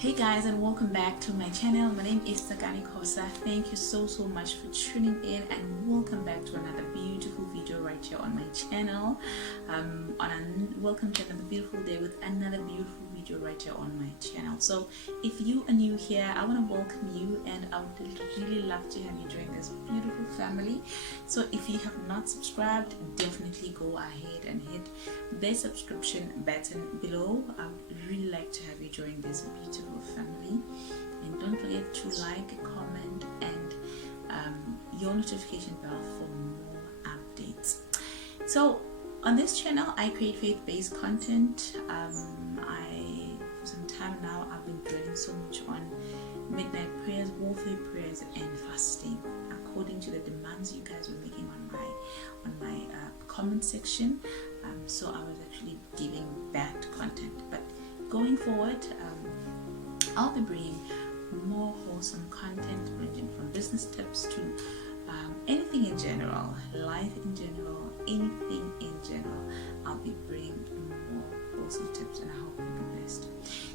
Hey guys, and welcome back to my channel. My name is Tsakani Khosa. Thank you so much for tuning in, and welcome back to another beautiful video right here on my channel. Welcome to another beautiful day with another beautiful video right here on my channel. So if you are new here, I want to welcome you, and I would really love to have you join this beautiful family. So if you have not subscribed, definitely go ahead and hit the subscription button below. I would really like to have you join this beautiful family, and don't forget to like, comment, and your notification bell for more updates. So on this channel I create faith-based content. For some time now I've been dwelling so much on midnight prayers, warfare prayers, and fasting according to the demands you guys were making on my comment section. So I was actually giving that content, but going forward I'll be bringing more wholesome content, ranging from business tips to anything in general, life in general, anything in general. I'll be bringing more wholesome tips, and I hope you'll be blessed.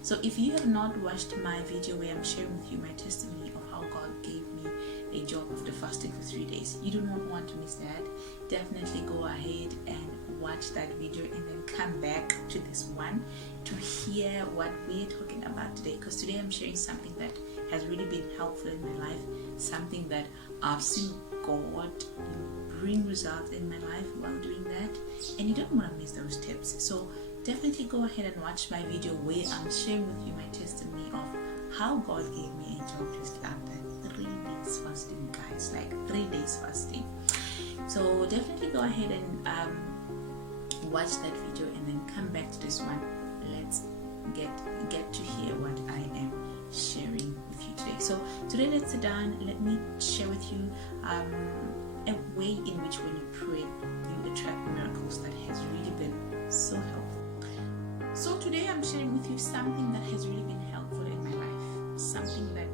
So if you have not watched my video where I'm sharing with you my testimony of how God gave me a job after fasting for 3 days, you do not want to miss that. Definitely go ahead and watch that video, and then come back to this one to hear what we're talking about today, because today I'm sharing something that has really been helpful in my life, something that I've seen God bring results in my life while doing that, and you don't want to miss those tips. So definitely go ahead and watch my video where I'm sharing with you my testimony of how God gave me a job just after 3 days fasting, guys, like 3 days fasting. So definitely go ahead and watch that video, and then come back to this one. Let's get to hear what I am sharing with you today. So today, let's sit down. Let me share with you a way in which when you pray you attract miracles that has really been so helpful. So today I'm sharing with you something that has really been helpful in my life, something that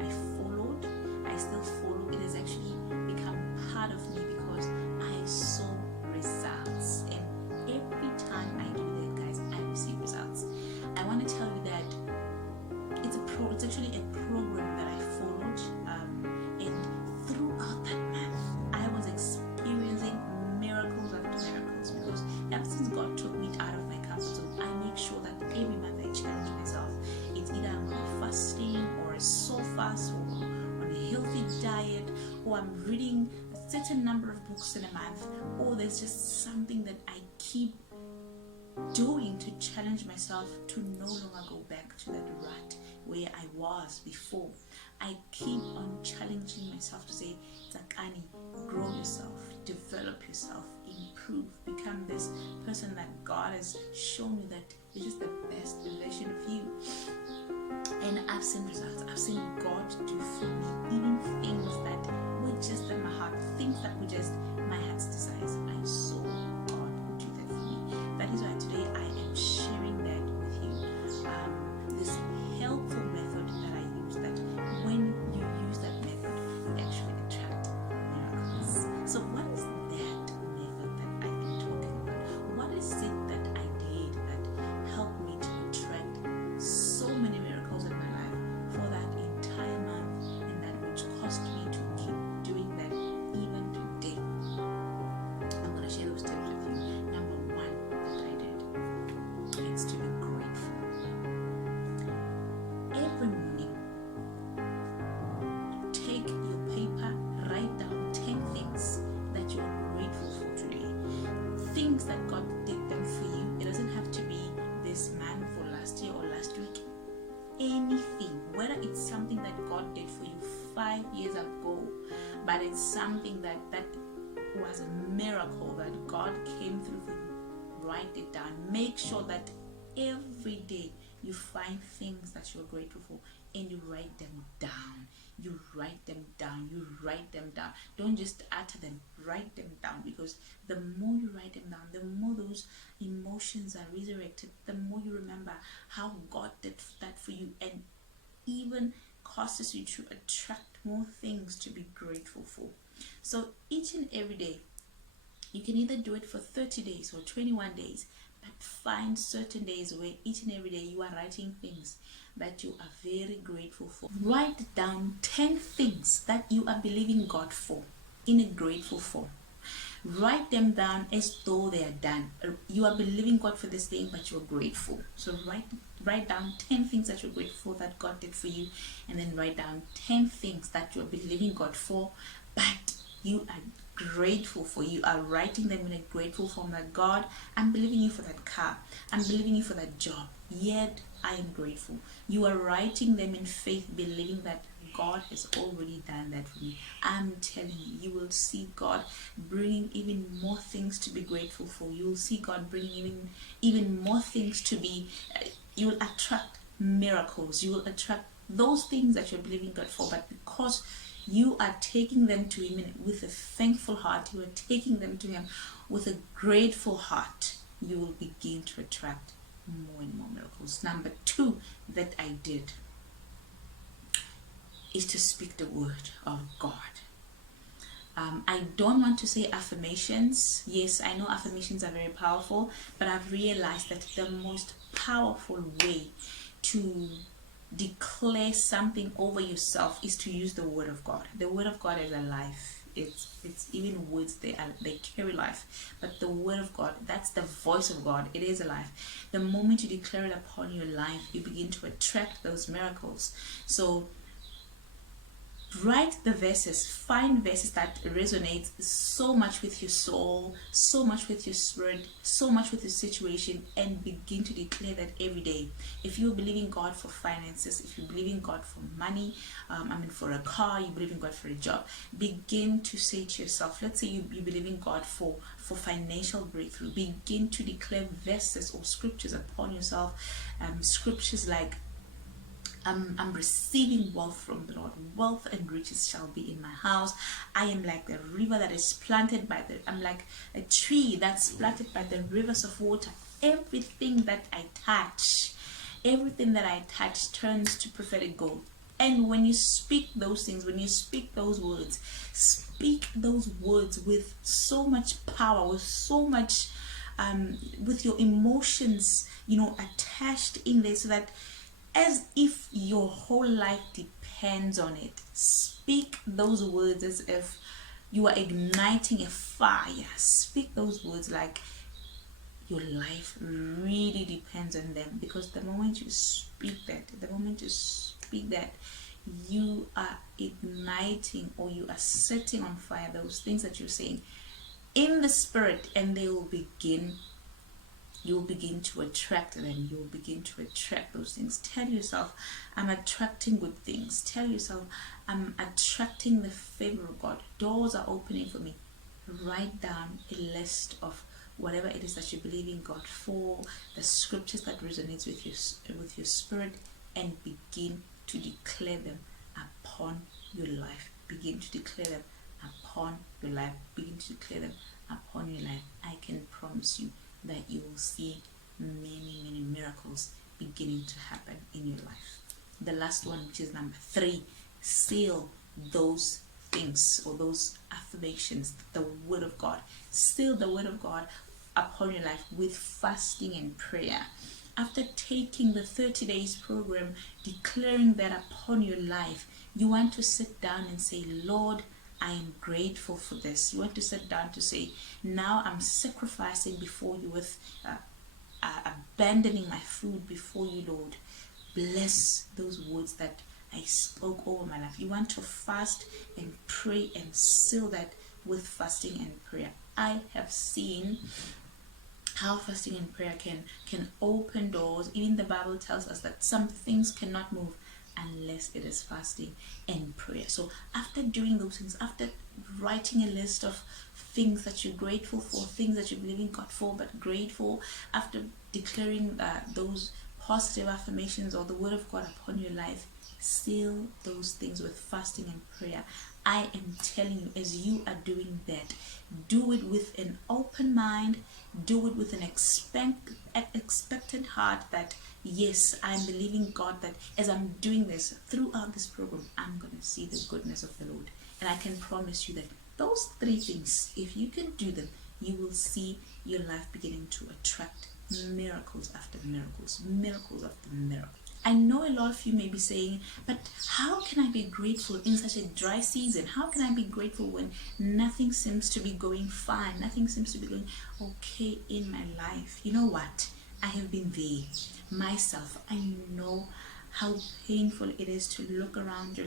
I followed, I still follow. It has actually become part of me because I saw results, and every time I do that, guys, I receive results. I want to tell you that it's actually a program that I followed, and throughout that month I was experiencing miracles after miracles, because ever since God took me out of my comfort zone, I make sure that every month I challenge myself. It's either I'm on fasting, or a soul fast, or on a healthy diet, or I'm reading a certain number of books in a month, or there's just something that I keep doing to challenge myself to no longer go back to that rut where I was before. I keep on challenging myself to say, Tsakani, grow yourself, develop yourself, improve, become this person that God has shown you that this is the best version of you. And I've seen results. I've seen God do for me even things that were just in my heart, things that were just my heart's desires. I saw God do that for me. That is why today I am sharing that with you. This helpful method that I use, that when you use that method, you actually attract miracles. So what is that method that I am talking about? What is it that I did that helped me to attract so many miracles in my life for that entire month, and that which caused me to keep doing that even today? I'm going to share those tips with you. Number one that I did, it's to be grateful. Every morning, take your paper, write down 10 things that you are grateful for today. Things that God did them for you. It doesn't have to be this month or last year or last week. Anything, whether it's something that God did for you 5 years ago, but it's something that was a miracle that God came through for you, write it down. Make sure that every day you find things that you're grateful for, and you write them down. You write them down. You write them down. Don't just utter them. Write them down, because the more you write them down, the more those emotions are resurrected, the more you remember how God did that for you, and even causes you to attract more things to be grateful for. So each and every day, you can either do it for 30 days or 21 days, but find certain days where each and every day you are writing things that you are very grateful for. Write down 10 things that you are believing God for in a grateful form. Write them down as though they are done. You are believing God for this thing, but you're grateful. So write down 10 things that you're grateful for that God did for you, and then write down 10 things that you're believing God for, but you are grateful for. You are writing them in a grateful form, that God, I'm believing you for that car, I'm believing you for that job, yet I am grateful. You are writing them in faith, believing that God has already done that for me. I'm telling you, you will see God bringing even more things to be grateful for. You will see God bringing even more things to be, you will attract miracles. You will attract those things that you're believing God for, but because you are taking them to Him with a thankful heart, you are taking them to Him with a grateful heart, you will begin to attract more and more miracles. Number 2 that I did is to speak the word of God. I don't want to say affirmations. Yes, I know affirmations are very powerful, but I've realized that the most powerful way to declare something over yourself is to use the word of God. The word of God is alive. It's even words, they carry life. But the word of God, that's the voice of God, it is alive. The moment you declare it upon your life, you begin to attract those miracles. So write the verses, find verses that resonate so much with your soul, so much with your spirit, so much with your situation, and begin to declare that every day. If you're believing God for finances, if you're believing God for money, for a car, you believe in God for a job, begin to say to yourself, let's say you believe in God for financial breakthrough, begin to declare verses or scriptures upon yourself, scriptures like, I'm receiving wealth from the Lord. Wealth and riches shall be in my house. I am like the river that is planted by I'm like a tree that's planted by the rivers of water. Everything that I touch turns to prophetic gold. And when you speak those things, when you speak those words with so much power, with so much, with your emotions, attached in there, so that as if your whole life depends on it. Speak those words as if you are igniting a fire. Speak those words like your life really depends on them, because the moment you speak that, you are igniting, or you are setting on fire those things that you're saying in the spirit, and they will begin. You'll begin to attract them. You'll begin to attract those things. Tell yourself, I'm attracting good things. Tell yourself, I'm attracting the favor of God. Doors are opening for me. Write down a list of whatever it is that you believe in God for, the scriptures that resonates with your spirit, and begin to declare them upon your life. Begin to declare them upon your life. Begin to declare them upon your life. I can promise you that you will see many miracles beginning to happen in your life. The last one, which is number 3, seal those things or those affirmations, the word of God. Seal the word of God upon your life with fasting and prayer. After taking the 30 days program, declaring that upon your life, you want to sit down and say, Lord, I am grateful for this. You want to sit down to say, now I'm sacrificing before you, with abandoning my food before you, Lord. Bless those words that I spoke over my life. You want to fast and pray and seal that with fasting and prayer. I have seen how fasting and prayer can open doors. Even the Bible tells us that some things cannot move unless it is fasting and prayer. So after doing those things, after writing a list of things that you're grateful for, things that you believe in God for but grateful, after declaring those positive affirmations or the word of God upon your life, seal those things with fasting and prayer. I am telling you, as you are doing that, do it with an open mind, do it with an expectant heart, that yes, I'm believing God that as I'm doing this throughout this program, I'm going to see the goodness of the Lord. And I can promise you that those 3 things, if you can do them, you will see your life beginning to attract miracles after miracles, miracles after miracles. I know a lot of you may be saying, but how can I be grateful in such a dry season? How can I be grateful when nothing seems to be going fine? Nothing seems to be going okay in my life. You know what? I have been there myself. I know how painful it is to look around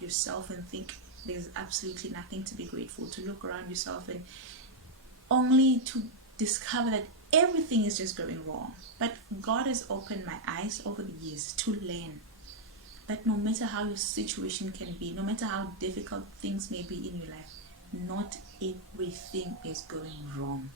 yourself and think there's absolutely nothing to be grateful. To look around yourself and only to discover that everything is just going wrong. But God has opened my eyes over the years to learn that no matter how your situation can be, no matter how difficult things may be in your life, not everything is going wrong.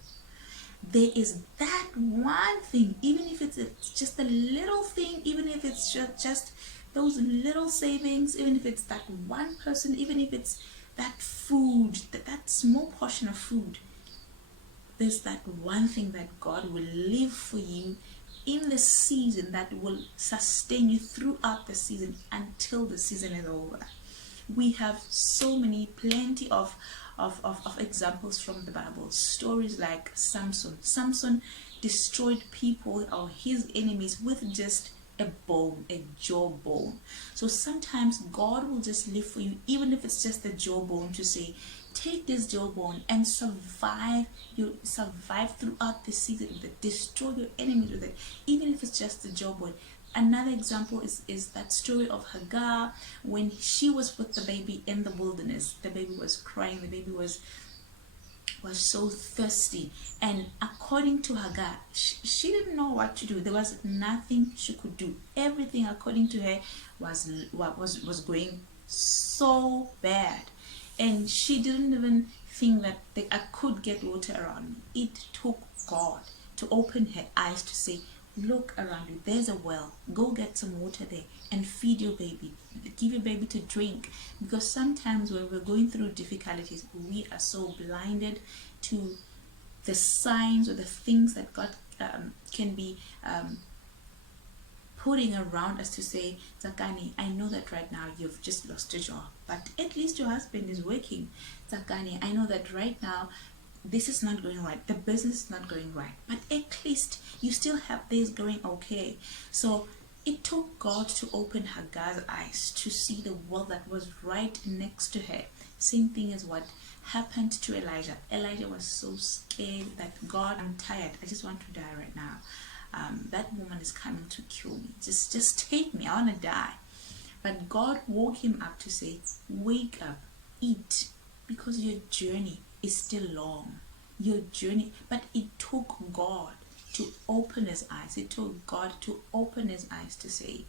There is that one thing, even if it's just a little thing, even if it's just those little savings, even if it's that one person, even if it's that food, that small portion of food, there's that one thing that God will leave for you in the season that will sustain you throughout the season until the season is over. We have plenty of examples from the Bible. Stories like Samson. Samson destroyed people or his enemies with just a bone, a jawbone. So sometimes God will just live for you, even if it's just a jawbone, to say, take this jawbone and survive throughout the season. Destroy your enemies with it, even if it's just a jawbone. Another example is that story of Hagar when she was with the baby in the wilderness. The baby was crying. The baby was so thirsty, and according to Hagar, she didn't know what to do. There was nothing she could do. Everything according to her was going so bad, and she didn't even think that I could get water around me. It took God to open her eyes to say, look around you, there's a well, go get some water there and feed your baby, give your baby to drink. Because sometimes when we're going through difficulties, we are so blinded to the signs or the things that God can be putting around us to say, Zakani, I know that right now you've just lost your job, but at least your husband is working. Zakani, I know that right now this is not going right, the business is not going right, but at least you still have this going okay. So it took God to open Hagar's eyes to see the well that was right next to her. Same thing as what happened to Elijah. Elijah was so scared that, God, I'm tired, I just want to die right now. That woman is coming to kill me. Just take me, I want to die. But God woke him up to say, wake up, eat, because your journey is still long. Your journey, but it took God to open his eyes. It took God to open his eyes to say,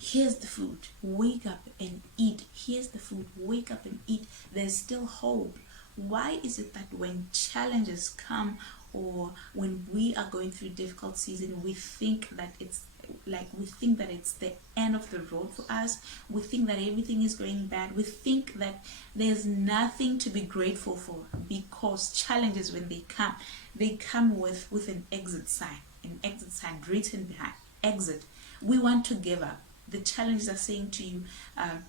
here's the food, wake up and eat. Here's the food, wake up and eat. There's still hope. Why is it that when challenges come or when we are going through difficult season, we think that it's the end of the road for us? We think that everything is going bad. We think that there's nothing to be grateful for, because challenges, when they come with an exit sign written behind exit. We want to give up. The challenges are saying to you,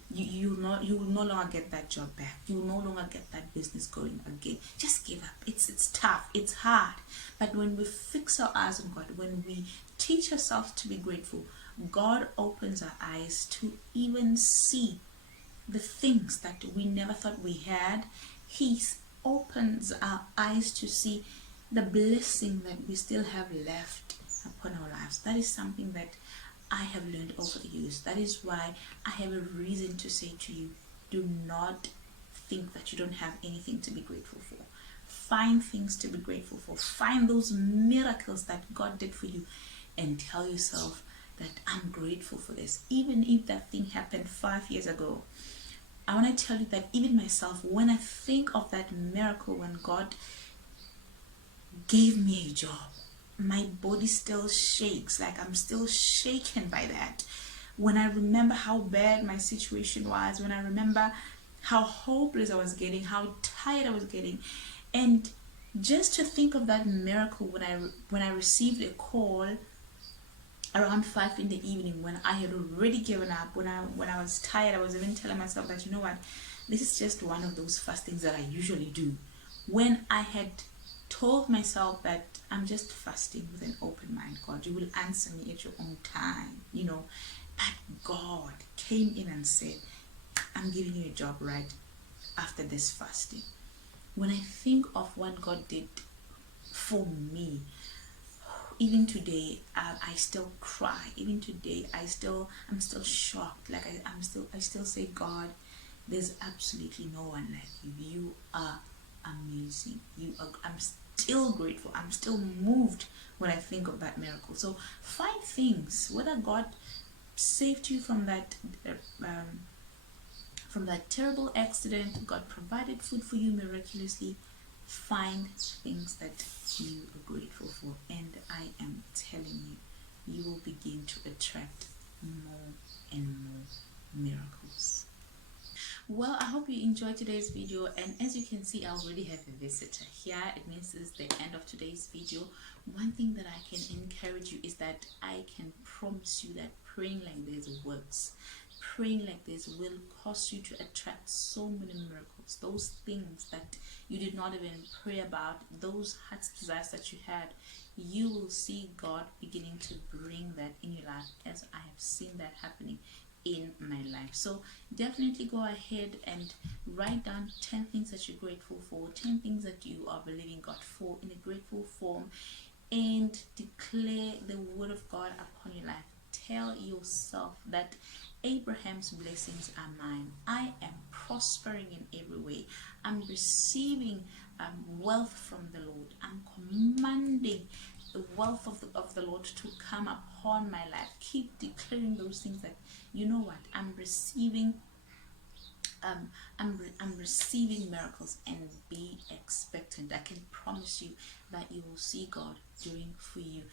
you will no longer get that job back. You will no longer get that business going again. Just give up. It's tough. It's hard. But when we fix our eyes on God, when we teach ourselves to be grateful, God opens our eyes to even see the things that we never thought we had. He opens our eyes to see the blessing that we still have left upon our lives. That is something that I have learned over the years. That is why I have a reason to say to you, do not think that you don't have anything to be grateful for. Find things to be grateful for. Find those miracles that God did for you and tell yourself that I'm grateful for this. Even if that thing happened 5 years ago, I want to tell you that even myself, when I think of that miracle when God gave me a job, my body still shakes. Like I'm still shaken by that. When I remember how bad my situation was, when I remember how hopeless I was getting, how tired I was getting, and just to think of that miracle when I received a call around 5 in the evening, when I had already given up, when I was tired, I was even telling myself that, you know what, this is just one of those fastings that I usually do. When I had told myself that I'm just fasting with an open mind. God, you will answer me at your own time, But God came in and said, I'm giving you a job right after this fasting. When I think of what God did for me, even today, I still cry. Even today, I'm still shocked. Like I still say, God, there's absolutely no one like you. You are amazing. I'm still grateful. I'm still moved when I think of that miracle. So 5 things. Whether God saved you from that terrible accident, God provided food for you miraculously. Find things that you are grateful for, and I am telling you, you will begin to attract more and more miracles. Well, I hope you enjoyed today's video, and as you can see, I already have a visitor here. It means this is the end of today's video. One thing that I can encourage you is that I can promise you that praying like this works. Praying like this will cause you to attract so many miracles. Those things that you did not even pray about, those heart's desires that you had, you will see God beginning to bring that in your life, as I have seen that happening in my life. So definitely go ahead and write down 10 things that you're grateful for, 10 things that you are believing God for in a grateful form, and declare the word of God upon your life. Tell yourself that Abraham's blessings are mine. I am prospering in every way. I'm receiving wealth from the Lord. I'm commanding the wealth of the Lord to come upon my life. Keep declaring those things that, you know what, I'm receiving I'm receiving miracles, and be expectant. I can promise you that you will see God doing for you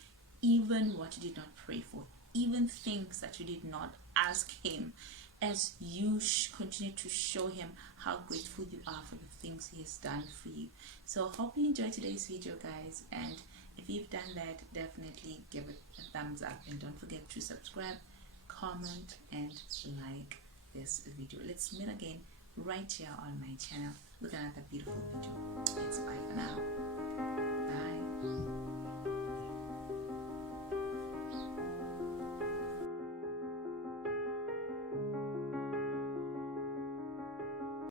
even what you did not pray for, even things that you did not ask Him, as you continue to show Him how grateful you are for the things He has done for you. So hope you enjoyed today's video, guys, and if you've done that, definitely give it a thumbs up, and don't forget to subscribe, comment, and like this video. Let's meet again right here on my channel with another beautiful video. It's bye for now.